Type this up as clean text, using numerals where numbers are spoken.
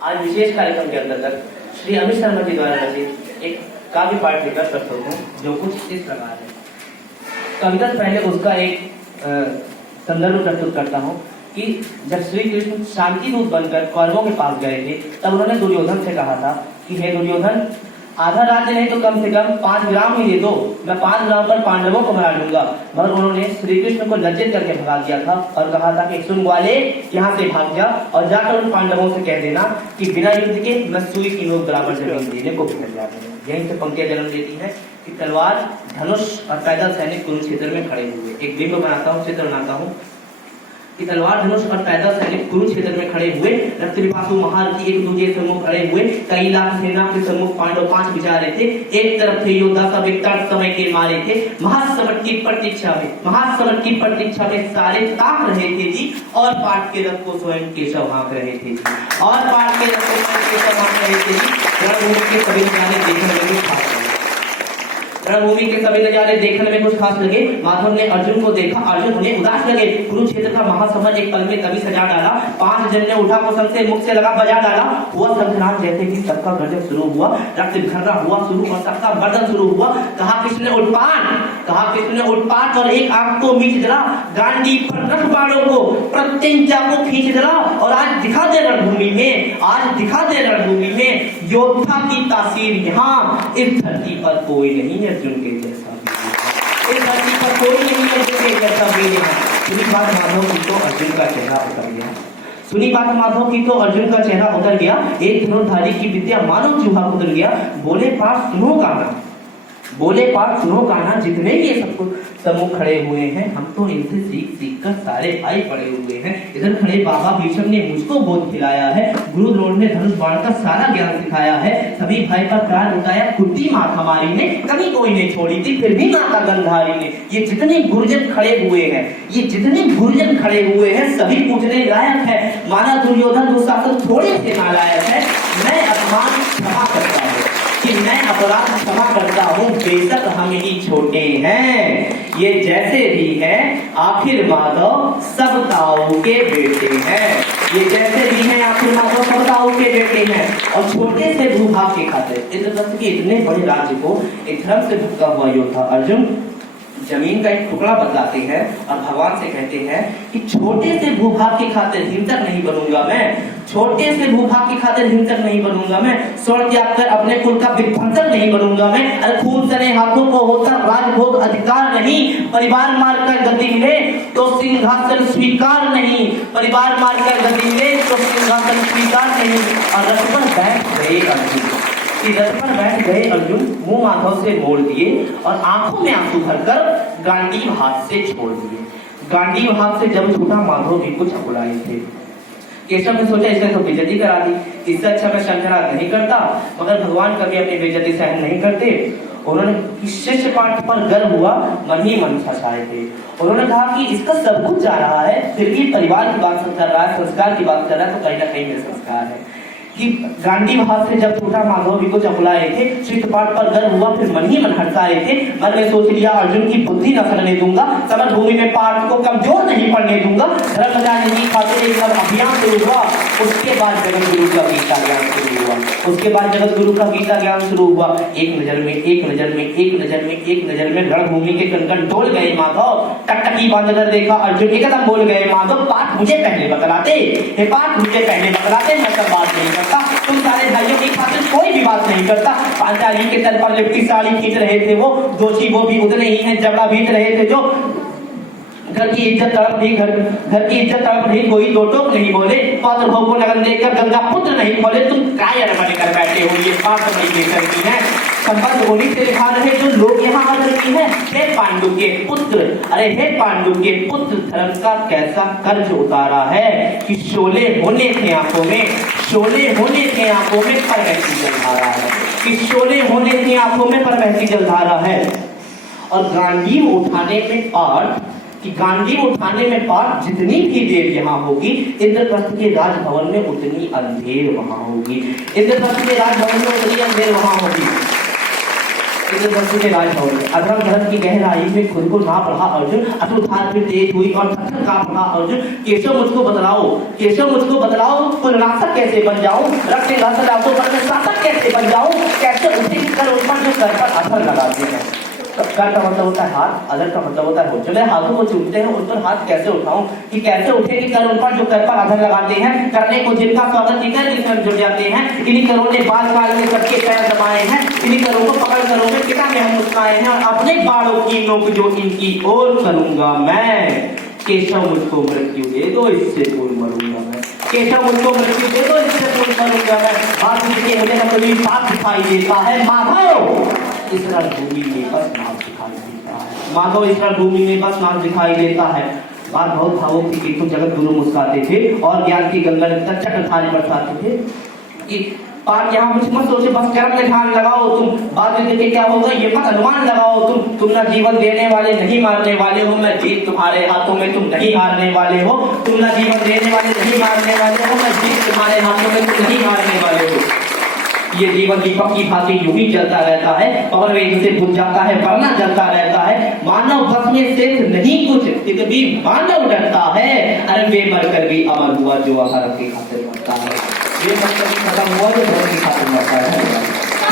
आज विशेष कार्यक्रम के अंतर्गत श्री अमित शर्मा जी द्वारा रचित एक काव्य पाठ लेकर प्रस्तुत हूँ, जो कुछ इस प्रकार है। कविता से पहले उसका एक संदर्भ प्रस्तुत करता हूँ कि जब श्री कृष्ण शांति दूत बनकर कौरवों के पास गए थे, तब उन्होंने दुर्योधन से कहा था कि हे दुर्योधन, आधा राज्य नहीं तो कम से कम 5 ग्राम ही दे दो, मैं 5 ग्राम पर पांडवों को मरा दूंगा। मगर उन्होंने श्री कृष्ण को लज्जित करके भगा दिया था और कहा था कि सुन ग्वाले, यहाँ से भाग जा और जाकर उन पांडवों से कह देना कि बिना युद्ध के मैं सुई की नोक बराबर जमीन देने को भी तैयार हूं। यहीं से पंक्तियां जन्म लेती है कि तलवार, धनुष और पैदल सैनिक कुरुक्षेत्र में खड़े हुए। एक बिंब बनाता हूँ, चित्र बनाता हूँ कि तलवार, धनुष और पैदल सैनिक कुरुक्षेत्र में खड़े हुए, रक्तपिपासु महारथी एक दूसरे सम्मुख खड़े हुए, कई लाख सेना के सम्मुख पांडव 5 विचारे थे। एक तरफ थे योद्धा सब एक तर्क समय के मारे थे। महासमर की प्रतीक्षा में सारे ताक रहे थे जी, और पाठ के रथ को स्वयं केशव हाँक रहे थे जी, और पाठ के रथ को स्वयं केशव हाँक रहे थे जी। रणभूमि के सभी नजारे देखने में कुछ खास लगे। रणभूमि के सभी नजारे देखने में कुछ खास लगे। माधव ने अर्जुन को देखा, अर्जुन उन्हें उदास लगे। कुरुक्षेत्र का महासमर एक पल में तभी सजा डाला। 5 जन ने उठा को सबसे मुख से लगा बजा डाला। हुआ संग्राम जैसे कि सबका गर्जन शुरू हुआ, रक्त बिखरना हुआ शुरू और सबका मर्दन शुरू हुआ। कहा किसने उत्पात और एक आग को मीच डला, गांडी पर रख बाणों को, प्रत्यंचा को खींच डला। और आज दिखा दे रणभूमि में योद्धा की तासीर यहाँ इस धरती पर कोई नहीं है अर्जुन के जैसा। इस धरती पर कोई नहीं है अर्जुन के जैसा भी यहाँ। सुनी बात माधव की तो अर्जुन का चेहरा उतर गया। एक धनुर्धारी की विद्या मानो चूहा उतर गया। बोले पाठ सुनो गाना, जितने ये सबको समूह खड़े हुए हैं, हम तो इनसे सीख कर सारे भाई पड़े हुए हैं। इधर खड़े बाबा भीष्म ने मुझको बोध खिलाया है, गुरु द्रोण ने धनुष बाण का सारा ज्ञान सिखाया है, सभी भाई पर प्राण उठाया कुंती माता हमारी ने, कभी कोई नहीं छोड़ी थी फिर भी माता गंधारी ने। ये जितने गुरुजन खड़े हुए हैं सभी पूछने लायक है। माना दुर्योधन दुशासन थोड़े से नालायक है। मैं अपमान क्षमा करता हूँ कि मैं अपराध क्षमा करता हूँ, बेशक हम ही छोटे हैं, ये जैसे भी है आखिर माधव सब ताऊ के बेटे हैं। ये जैसे भी हैं आखिर माधव सब ताऊ के बेटे हैं। और छोटे से भूभाग के खातिर इतने बड़े राज्य को एक धर्म से भटका हुआ योद्धा अर्जुन जमीन का एक टुकड़ा बदलाते हैं और भगवान से कहते हैं कि छोटे से भूभाग की खातिर हिंसक नहीं बनूंगा मैं, स्वर्ण त्याग कर अपने कुल का विध्वंसक नहीं बनूंगा मैं। अरे खून सने हाथों को होता राजभोग अधिकार नहीं, परिवार मारकर गद्दी मिले तो सिंहासन स्वीकार नहीं, और रथ पर बैठ गए अर्जुन मुंह माधव से मोड़ दिए और आंखों में आंसू भरकर गांडीव हाथ से छोड़ दिए। गांडीव हाथ से जब छूटा माधव भी कुछ अकुलाए थे। केशव ने सोचा इसने तो बेइज्जती करा दी, इससे अच्छा मैं शंखनाद नहीं करता। मगर भगवान कभी अपनी बेइज्जती सहन नहीं करते। उन्होंने शिष्य पाठ पर गर्व हुआ, मन ही मन छछाए थे। उन्होंने कहा कि इसका सब कुछ जा रहा है, फिर भी परिवार की बात कर रहा है, संस्कार की बात कर रहा है, तो कहीं ना कहीं मेरे संस्कार है। कि गांडीव हाथ से जब छूटा माधव भी को चकुलाए थे। श्रीपाठ पर गर्व हुआ, फिर मन ही मन हर्षाए थे। मन में सोच लिया अर्जुन की बुद्धि न करने दूंगा, समर भूमि में पाठ को कमजोर नहीं पड़ने दूंगा। धर्म जाने की खातिर एक अभियान शुरू हुआ। उसके बाद जगत गुरु का गीता ज्ञान शुरू हुआ। एक नजर में रणभूमि के कंकड़ डोल गए माधव। टकटकी बांधकर देखा अर्जुन, एकदम बोल गए माधव, पाठ मुझे पहले बतलाते, मैं सब बात नहीं करता। तुम सारे भाइयों की खातिर कोई भी बात नहीं करता। पांचाली के तल पर लिपटी साड़ी खींच रहे थे वो दोषी, वो भी उतने ही हैं जबड़ा बीत रहे थे जो। घर की इज्जत तड़प नहीं, कोई दो टोक नहीं बोले। पात्र भोग को लगन देकर गंगा पुत्र नहीं बोले। तुम कायर बनकर बैठे हो, ये बात नहीं बेचती है। संबंध होली से लिखा रहे जो लोग यहाँ आ रही है। हे पांडु के पुत्र, धर्म का कैसा कर्ज उतारा है कि शोले होने के आंखों में पर बहती जलधारा है। और गांडीव उठाने में पाठ जितनी भी देर यहाँ होगी, इंद्रप्रस्थ के राजभवन में उतनी अंधेर वहां होगी। इंद्रधनुष के राजभवन में अधर्म धर्म की गहराई में खुद को नाप रहा अर्जुन, अश्रुधार में तेज हुई और थर कांप रहा अर्जुन। केशव मुझको बतलाओ, केशव मुझको बतलाओ, कुल नाशक कैसे बन जाऊं, रक्त घास लातों पर मैं शासक कैसे बन जाऊं, कैसे उठे कर उन पर जो कर पर अधर लगाते हैं। कर का मतलब होता है हाथ, अधर का मतलब होता है होठ। जब मेरे हाथों को चूमते हैं उन पर हाथ कैसे उठाऊं, कि कैसे उठे कि कर उन पर जो कर पर अधर लगाते हैं, करने को जिनका स्वागत इधर इसमें जुड़ जाते हैं। इन्हीं करों ने बाल काल में सबके पैर दबाए हैं, इन्हीं करों को पकड़ करों में पिता में हम मुस्काए हैं, और अपने बालों की नोक जो इनकी ओर करूंगा मैं। केशव मुझको मृत्यु दे दो, इससे कोई मरूंगा मैं। केशव मुझको मृत्यु दे दो, इससे कोई मरूंगा मैं। बात मुझे मुझे न कभी पाप दिखाई देता है। माधव इस रणभूमि में बस नाम दिखाई देता है, माधव इस रणभूमि में बस नाम दिखाई देता है। बात बहुत भावुक थी, किंतु जगत गुरु मुस्काते थे और ज्ञान की गंगा चक्रधारी बरसाते थे कि पाप यहाँ कुछ मत सोचे, बस कर्म में ध्यान लगाओ तुम। बाद में देखे क्या होगा ये मत अनुमान लगाओ तुम ना जीवन देने वाले नहीं मारने वाले हो, मैं जीत तुम्हारे हाथों में तुम नहीं हारने वाले हो। तुम ना जीवन देने वाले नहीं मारने वाले हो, मैं जीत तुम्हारे हाथों में तुम नहीं हारने वाले हो। ये जीवन दीपक की भांति यूं ही चलता रहता है, पवन वेग से बुझ जाता है वरना जलता रहता है। मानव बस में शेष नहीं कुछ, फिर भी मानव डरता है। अरे वे मरकर भी अमर हुआ जो अमर की खातिर मरता है, वे मरकर भी खत्म हुआ जो धर्म की खातिर मरता है।